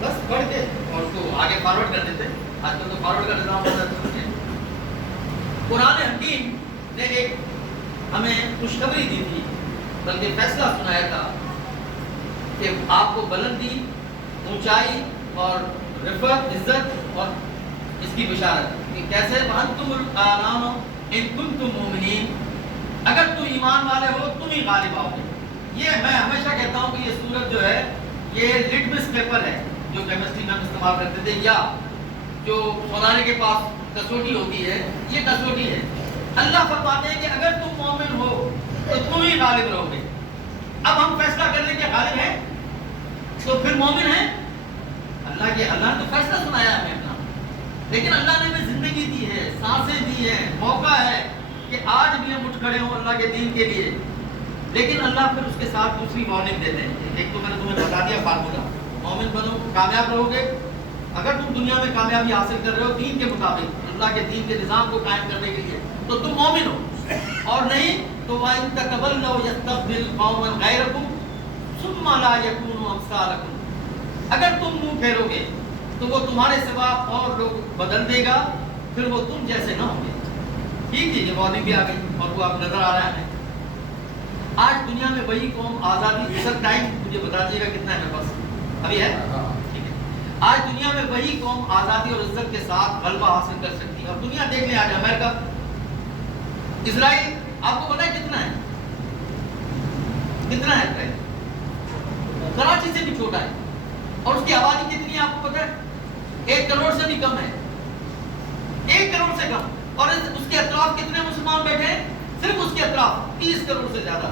بس پڑھ کے اور اس کو آگے فارورڈ کر دیتے. آج کل تو فارورڈ کا نظام ہوتا ہے. قرآن حکیم نے ایک ہمیں خوشخبری دی تھی، بلکہ فیصلہ سنایا تھا کہ آپ کو بلندی، اونچائی اور رفعت، عزت اور اس کی بشارت کہ کیسے وَأَنْتُمُ الْأَعْلَوْنَ إِن كُنتُم مُؤْمِنِينَ، اگر تم ایمان والے ہو تم ہی غالب آؤ گے. یہ میں ہمیشہ کہتا ہوں کہ یہ سورت جو ہے یہ لٹمس پیپر ہے جو کیمسٹری میں ہم استعمال کرتے تھے، یا جو سولانے کے پاس کسوٹی ہوتی ہے، یہ کسوٹی ہے. اللہ فرماتے ہیں کہ اگر تم مومن ہو تو تم ہی غالب رہو گے. اب ہم فیصلہ کر لیں کہ غالب ہے تو پھر مومن ہے. اللہ نے تو فیصلہ سنایا ہے اپنا، لیکن اللہ نے ہمیں زندگی دی ہے، سانسیں دی ہیں، موقع ہے کہ آج بھی ہم اٹھ کھڑے ہوں اللہ کے دین کے لیے. لیکن اللہ پھر اس کے ساتھ دوسری وارننگ دیتے ہیں. ایک تو میں نے تمہیں بتا دیا فارمولا، مومن بنو کامیاب رہو گے. اگر تم دنیا میں کامیابی حاصل کر رہے ہو دین کے مطابق، اللہ کے دین کے نظام کو قائم کرنے کے لیے، تو تم مومن ہو. اور نہیں تو وَإِن تَتَوَلَّوْا يَسْتَبْدِلْ قَوْمًا غَيْرَكُمْ ثُمَّ لَا يَكُونُوا أَمْثَالَكُمْ. اگر تم منہ پھیرو گے تو وہ تمہارے سوا اور لوگ بدل دے گا، پھر وہ تم جیسے نہ ہوں گے. ٹھیک ہے، یہ وارننگ بھی آ گئی اور وہ آپ نظر آ رہا ہے. آج دنیا میں وہی قوم آزادی، سر ٹائم مجھے بتا دیجیے گا کتنا ہے میرے پاس، ابھی ہے؟ ٹھیک ہے. آج دنیا میں وہی قوم آزادی اور عزت کے ساتھ غلبہ حاصل کر سکتی ہے. اور دنیا دیکھ لیں آج امریکہ، اسرائیل آپ کو پتا ہے کتنا ہے؟ کتنا ہے اسرائیل؟ کراچی سے بھی چھوٹا ہے. اور اس کی آبادی کتنی ہے آپ کو پتا ہے؟ 1 کروڑ سے بھی کم ہے. 1 کروڑ سے کم. اور اس کے اطراف کتنے مسلمان بیٹھے ہیں؟ صرف اس کے اطراف 30 کروڑ سے زیادہ.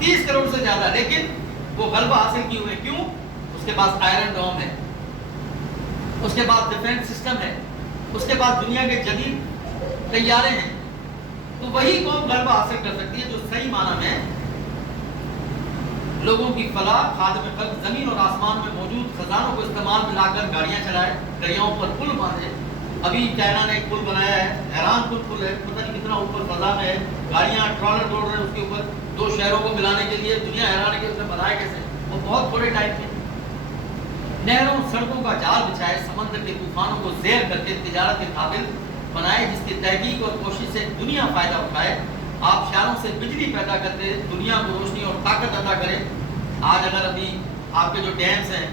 30 کروڑ سے زیادہ. لیکن وہ غلبہ حاصل کیے ہوئے کیوں؟ اس کے پاس آئرن ڈوم ہے، اس کے پاس ڈیفنس سسٹم ہے، اس کے پاس دنیا کے جدید طیارے ہیں. تو وہی قوم غلبہ حاصل کر سکتی ہے جو صحیح معنی میں لوگوں کی فلاح، خادم خلق، زمین اور آسمان میں موجود خزانوں کو استعمال میں لا کر گاڑیاں چلائے، دریاؤں پر پل باندھے. ابھی چائنا نے ایک پل بنایا ہے، حیران کن پل ہے، پتہ نہیں کتنا اوپر فضا میں ہے، گاڑیاں ٹرالر دوڑ رہے ہیں اس کے اوپر 2 شہروں کو ملانے کے لیے. دنیا حیران ہے کہ اس نے بنایا کیسے. وہ بہت تھوڑے ٹائم میں نہروں سڑکوں کا جال بچھائے، سمندر کے طوفانوں کو زیر کر کے تجارت کے قابل بنائے، جس کی تحقیق اور کوشش سے دنیا فائدہ اٹھائے. آپ شہروں سے بجلی پیدا کرتے دنیا کو روشنی اور طاقت عطا کرے. آج اگر ابھی آپ کے جو ڈیمز ہیں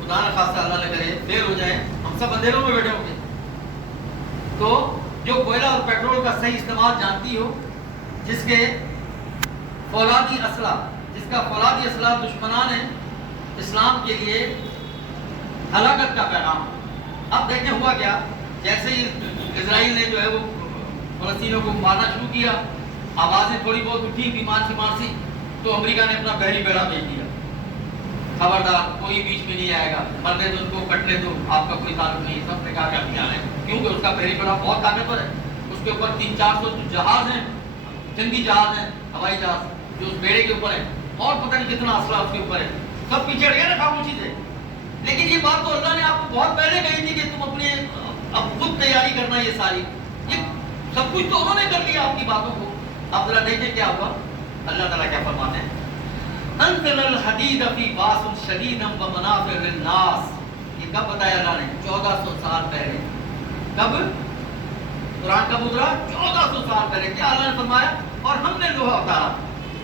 خدا نہ خواستہ اللہ نہ کرے فیل ہو جائیں، ہم سب اندھیروں میں بیٹھے ہوں گے. تو جو کوئلہ اور پیٹرول کا صحیح استعمال جانتی ہو، جس کا فولادی اسلحہ دشمنان اسلام کے لیے ہلاکت کا پیغام. اب دیکھیں ہوا کیا، جیسے ہی اسرائیل نے جو ہے وہ فلسطینیوں کو مارنا شروع کیا، آوازیں تھوڑی بہت اٹھی بیمار سی، تو امریکہ نے اپنا بحری بیڑا بھیج دیا. خبردار کوئی بیچ میں نہیں آئے گا، مرنے دو ان کو، کٹنے دو، آپ کا کوئی تعلق نہیں. سب نے کہا کہ ابھی آنا ہے، کیونکہ اس کا بحری بیڑا بہت طاقتور ہے. اس کے اوپر 300-400 جہاز ہیں، جنگی جہاز ہیں، ہوائی جہاز جو اس بیڑے کے اوپر ہے، اور پتہ نہیں کتنا اسلحہ اس کے اوپر ہے. سب پیچھے ہٹ گئے نا خاموشی سے. لیکن یہ بات تو اللہ نے آپ کو بہت پہلے کہی تھی کہ تم اپنے اب خود تیاری کرنا. یہ ساری یہ سب کچھ تو انہوں نے کر لیا آپ کی باتوں کو. اب ذرا دیکھیں کیا ہوا. اللہ تعالیٰ کیا فرماتے ہیں، انزل الحدید فی باس شدید ومنافع للناس. یہ کب بتایا اللہ نے؟ 1400 سال پہلے. کب؟ قرآن کب اترا؟ 1400 سال پہلے. کیا اللہ نے فرمایا؟ اور ہم نے لوہا اتارا،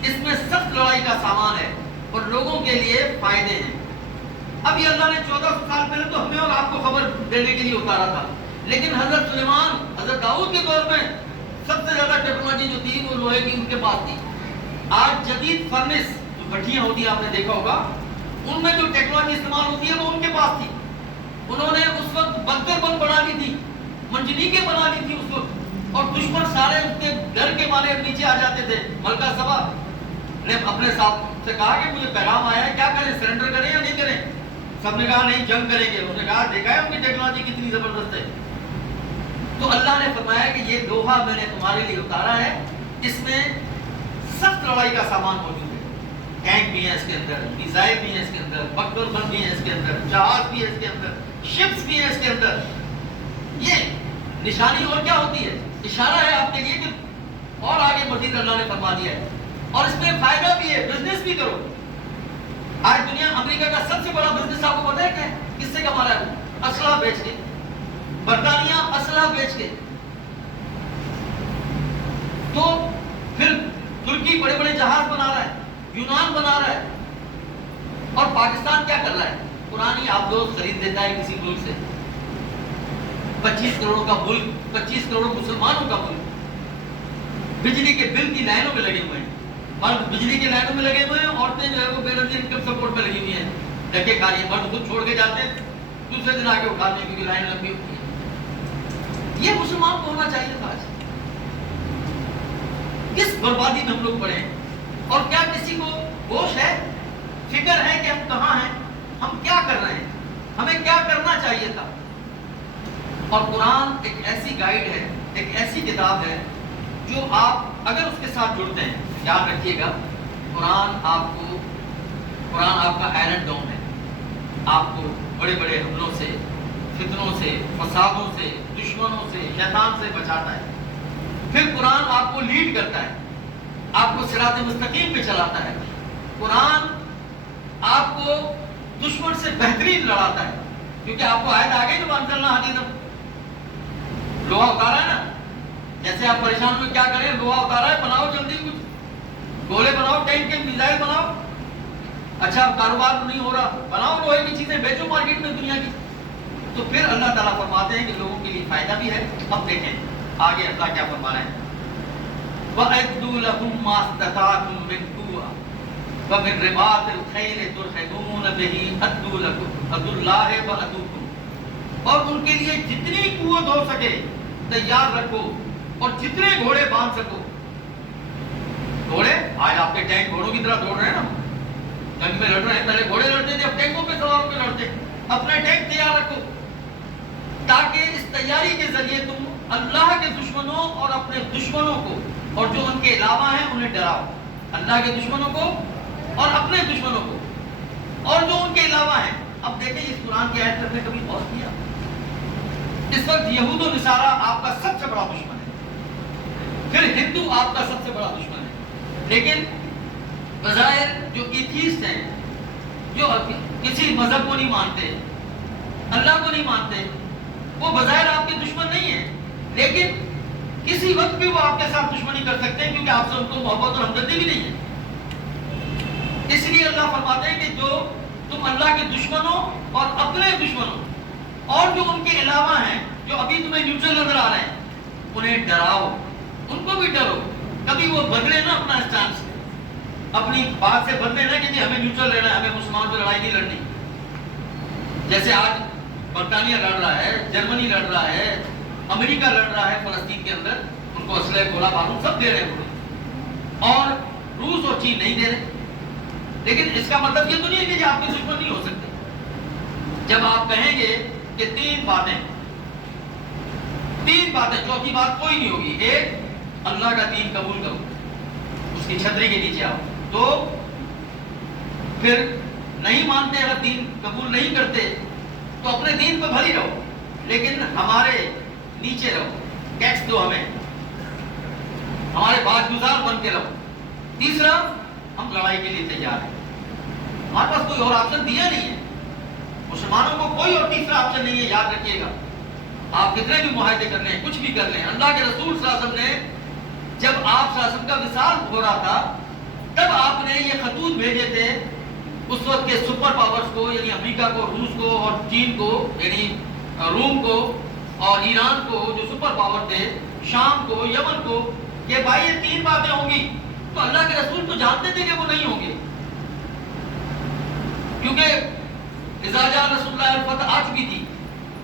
اس میں سخت لڑائی کا سامان ہے اور لوگوں کے لیے فائدے ہیں. اب یہ اللہ نے 1400 سال پہلے تو ہمیں اور آپ کو خبر دینے کے لیے اتارا تھا. لیکن حضرت سلیمان، حضرت داؤد کے دور میں سب سے زیادہ ٹیکنالوجی جو تھی وہ لوہے کی ان کے پاس تھی. آج جدید فرنس جو بھٹیاں ہوتی ہیں آپ نے دیکھا ہوگا، ان میں جو ٹیکنالوجی استعمال ہوتی ہے وہ ان کے پاس تھی. انہوں نے اس وقت بنکر بند بنا لی تھی، منجنیقیں بنا لی تھی اس وقت، اور دشمن سارے اس کے ڈر کے مارے نیچے آ جاتے تھے. ملکہ سبا نے اپنے ساتھ سے کہا کہ مجھے پیغام آیا ہے، کیا کریں، سرنڈر کریں یا نہیں کریں؟ سب نے کہا نہیں، جنگ کریں گے. انہوں نے کہا دیکھا ہے ان کی ٹیکنالوجی کتنی زبردست ہے. تو اللہ نے فرمایا کہ یہ لوہا میں نے تمہارے لیے اتارا ہے، اس میں سخت لڑائی کا سامان موجود ہے. ٹینک بھی ہے اس کے اندر، میزائل بھی ہے اس کے اندر، بکر بند بھی ہے اس کے اندر، جہاز بھی ہے اس کے اندر، شپس بھی ہے اس کے اندر. یہ نشانی اور کیا ہوتی ہے؟ اشارہ ہے آپ کے لیے کہ اور آگے مزید اللہ نے فرما دیا ہے. اور اس میں فائدہ بھی ہے، بزنس بھی کرو. آج دنیا امریکہ کا سب سے بڑا بزنس آپ کو اسلحہ بیچ کے، برطانیہ اسلحہ بیچ کے، تو پھر ترکی بڑے بڑے جہاز بنا رہا ہے، یونان بنا رہا ہے، اور پاکستان کیا کر رہا ہے؟ قرآن ہی آپ لوگ خرید دیتا ہے کسی ملک سے، 25 کروڑ کا ملک، 25 کروڑ مسلمانوں کا ملک، بجلی کے بل کی لائنوں میں لگے ہوئے ہیں، مرد بجلی کے لائنوں میں لگے ہوئے ہیں، عورتیں جو ہے وہ بے نظیر انکم سپورٹ میں لگی ہوئی ہیں، ڈھکے کھا رہی ہیں، مرد خود چھوڑ کے جاتے ہیں، دوسرے دن آگے اٹھاتے ہیں کیونکہ لائن لمبی ہوتی ہے۔ یہ مسلمان کو ہونا چاہیے تھا آج۔ کس بربادی میں ہم لوگ پڑے ہیں، اور کیا کسی کو ہوش ہے، فکر ہے کہ ہم کہاں ہیں، ہم کیا کر رہے ہیں، ہمیں کیا کرنا چاہیے تھا؟ اور قرآن ایک ایسی گائیڈ ہے، ایک ایسی کتاب ہے جو آپ اگر اس کے ساتھ جڑتے ہیں، یاد رکھیے گا، قرآن آپ کا آئرن ڈوم ہے، آپ کو بڑے بڑے حملوں سے، فتنوں سے، فسادوں سے، دشمنوں سے، شیطان سے بچاتا ہے۔ پھر قرآن آپ کو لیڈ کرتا ہے، آپ کو صراط مستقیم پہ چلاتا ہے۔ قرآن آپ کو دشمن سے بہترین لڑاتا ہے، کیونکہ آپ کو آیت آگے جو انزلنا حدیدا، لوہا اتارا ہے نا، جیسے آپ پریشان ہوئے کیا کریں، لوہا اتارا ہے، بناؤ جلدی کچھ گولے بناؤ، ٹینک کے میزائل بناؤ، اچھا کاروبار نہیں ہو رہا، بناؤ لوہے کی چیزیں بیچو مارکیٹ میں دنیا کی۔ تو پھر اللہ تعالیٰ فرماتے ہیں کہ لوگوں کے لیے فائدہ بھی ہے۔ اب دیکھیں آگے اللہ کیا فرما رہے ہیں، وَأَعِدُّوا لَهُم مَّا اسْتَطَعْتُم مِّن قُوَّةٍ وَمِن رِّبَاطِ الْخَيْلِ تُرْهِبُونَ بِهِ عَدُوَّ اللَّهِ وَعَدُوَّكُمْ، اور ان کے لیے جتنی قوت ہو سکے تیار رکھو، اور جتنے گھوڑے باندھ سکو۔ گھوڑے آج آپ کے ٹینک گھوڑوں کی طرح دوڑ رہے ہیں نا، جنگ میں لڑ رہے ہیں، پہلے گھوڑے لڑتے تھے، اب ٹینکوں پہ سوار ہو کے لڑتے۔ اپنے ٹینک تیار رکھو تاکہ اس تیاری کے ذریعے تم اللہ کے دشمنوں اور اپنے دشمنوں کو اور جو ان کے علاوہ ہیں انہیں ڈراؤ، اللہ کے دشمنوں کو اور اپنے دشمنوں کو اور جو ان کے علاوہ ہیں۔ اب دیکھیں اس قرآن کی آیت پر نے کبھی غور کیا؟ اس وقت یہود و نصارہ آپ کا سب سے بڑا دشمن ہے، پھر ہندو آپ کا سب سے بڑا دشمن ہے، لیکن بظاہر جو ایتھیسٹ ہیں، جو کسی مذہب کو نہیں مانتے، اللہ کو نہیں مانتے، وہ بظاہر آپ کے دشمن نہیں ہیں، لیکن کسی وقت بھی وہ آپ کے ساتھ دشمنی کر سکتے ہیں، کیونکہ آپ سے ان کو محبت اور ہمدردی بھی نہیں ہے۔ اس لیے اللہ فرماتے ہیں کہ جو تم اللہ کے دشمنوں اور اپنے دشمنوں اور جو ان کے علاوہ ہیں، جو ابھی تمہیں نیوٹرل نظر آ رہے ہیں، انہیں ڈراؤ، ان کو بھی ڈرو۔ کبھی وہ بدلے نا اپنا اسٹانس، اپنی بات سے بدلے نا کہ جی ہمیں نیوٹرل رہنا ہے، ہمیں مسلمان سے لڑائی نہیں لڑنی۔ جیسے آج برطانیہ لڑ رہا ہے، جرمنی لڑ رہا ہے، امریکہ لڑ رہا ہے فلسطین کے اندر، ان کو اسلحے، گولہ بارود سب دے رہے ہیں، اور روس اور چین نہیں دے رہے۔ لیکن اس کا مطلب یہ تو نہیں ہے کہ یہ آپ کے دشمن نہیں ہو سکتے۔ جب آپ کہیں گے کہ تین باتیں، چوتھی بات کوئی نہیں ہوگی، ایک اللہ کا دین قبول کرو، اس کی چھتری کے نیچے آؤ، تو پھر نہیں مانتے، اگر دین قبول نہیں کرتے تو اپنے دین پہ بھلی رہو، لیکن ہمارے نیچے رہو، ٹیکس دو ہمیں، ہمارے باز گزار بن کے رہو۔ تیسرا، ہم لڑائی کے لیے تیار ہیں، ہمارے پاس کوئی اور آپشن دیا نہیں ہے، مسلمانوں کو کوئی اور تیسرا آپشن نہیں ہے۔ یاد رکھیے گا، آپ کتنے بھی معاہدے کر لیں، کچھ بھی کر لیں، اللہ کے رسول صلی اللہ علیہ وسلم نے جب آپ صلی اللہ علیہ وسلم کا وصال ہو رہا تھا، تب آپ نے یہ خطوط بھیجے تھے اس وقت کے سپر پاورز کو، یعنی امریکہ کو، روس کو اور چین کو، یعنی روم کو اور ایران کو جو سپر پاور تھے، شام کو، یمن کو، کہ بھائی یہ تین باتیں ہوں گی۔ تو اللہ کے رسول تو جانتے تھے کہ وہ نہیں ہوں گے، کیونکہ اذا جاء نصر اللہ الفتح آ چکی تھی،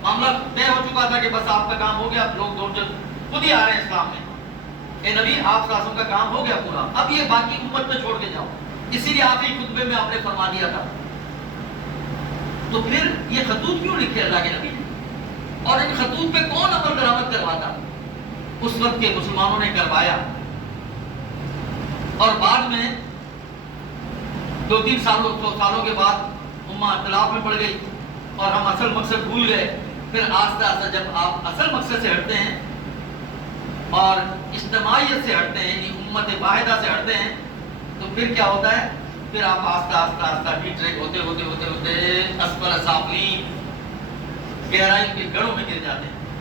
معاملہ طے ہو چکا تھا کہ بس آپ کا کام ہو گیا، لوگ دور خود ہی آ رہے ہیں اسلام میں، اے نبی آپ صلی اللہ علیہ وسلم کا کام ہو گیا پورا، اب یہ باقی امت پہ چھوڑ کے جاؤ۔ اسی لیے آخری خطبے میں آپ نے فرما دیا تھا۔ تو پھر یہ خطوط کیوں لکھے اللہ کے نبی نے، اور ان خطوط پہ کون عمل درآمد کرواتا؟ اس وقت کے مسلمانوں نے کروایا، اور بعد میں 2-3 سالوں کے بعد امہ اختلاف میں پڑ گئی اور ہم اصل مقصد بھول گئے۔ پھر آہستہ آہستہ جب آپ اصل مقصد سے ہٹتے ہیں اور اجتماعیت سے ہٹتے ہیں، یعنی امت واحدہ سے ہٹتے ہیں، تو پھر کیا ہوتا ہے؟ پھر آپ آہستہ آہستہ ڈی ٹریک ہوتے اسفل سافلین، گہرائی کے گڑھوں میں گر جاتے ہیں.